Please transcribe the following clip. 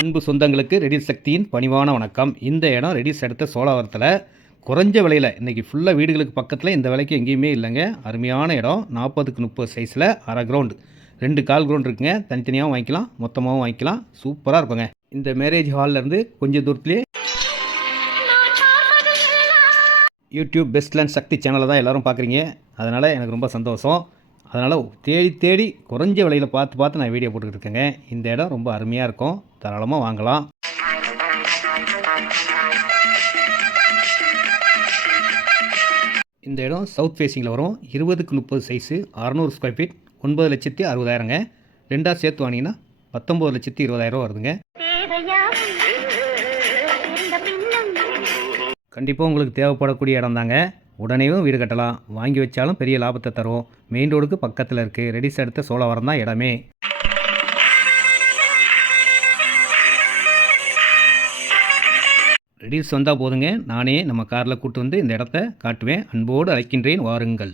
அன்பு சொந்தங்களுக்கு ரெடிஸ் சக்தியின் பணிவான வணக்கம். இந்த இடம் ரெடிஸ் அடுத்த சோழவரத்தில் குறைஞ்ச விலையில் இன்றைக்கி ஃபுல்லாக வீடுகளுக்கு பக்கத்தில் இந்த விலைக்கு எங்கேயுமே இல்லைங்க. அருமையான இடம். 40க்கு 30 சைஸில் அரை கிரவுண்டு, 2 கால் கிரவுண்ட் இருக்குங்க. தனித்தனியாகவும் வாங்கிக்கலாம், மொத்தமாகவும் வாங்கிக்கலாம். சூப்பராக இருக்குங்க. இந்த மேரேஜ் ஹால்லேருந்து கொஞ்சம் தூரத்துலேயே யூடியூப் பெஸ்ட்லேண்ட் சக்தி சேனலை தான் எல்லோரும் பார்க்குறீங்க. அதனால் எனக்கு ரொம்ப சந்தோஷம். அதனால் தேடி தேடி குறைஞ்ச விலையில் பார்த்து நான் வீடியோ போட்டுக்கிட்டு இருக்கேங்க. இந்த இடம் ரொம்ப அருமையாக இருக்கும். தாராளமாக வாங்கலாம். இந்த இடம் சவுத் ஃபேஸிங்கில் வரும். 20க்கு 30 சைஸு, 600 ஸ்கொயர் ஃபீட், 9,60,000. ரெண்டாக சேர்த்து வாங்கினீங்கன்னா 19,20,000 வருதுங்க. கண்டிப்பாக உங்களுக்கு தேவைப்படக்கூடிய இடம் தாங்க. உடனேவும் வீடு கட்டலாம். வாங்கி வச்சாலும் பெரிய லாபத்தை தரும். மெயின் ரோடுக்கு பக்கத்தில் இருக்குது. ரெடிஸ் அடுத்த சோழவரம் தான் இடமே. ரெடிஸ் வந்தால் போதுங்க, நானே நம்ம காரில் கூட்டு வந்து இந்த இடத்த காட்டுவேன். அன்போடு அழைக்கின்றேன், வாருங்கள்.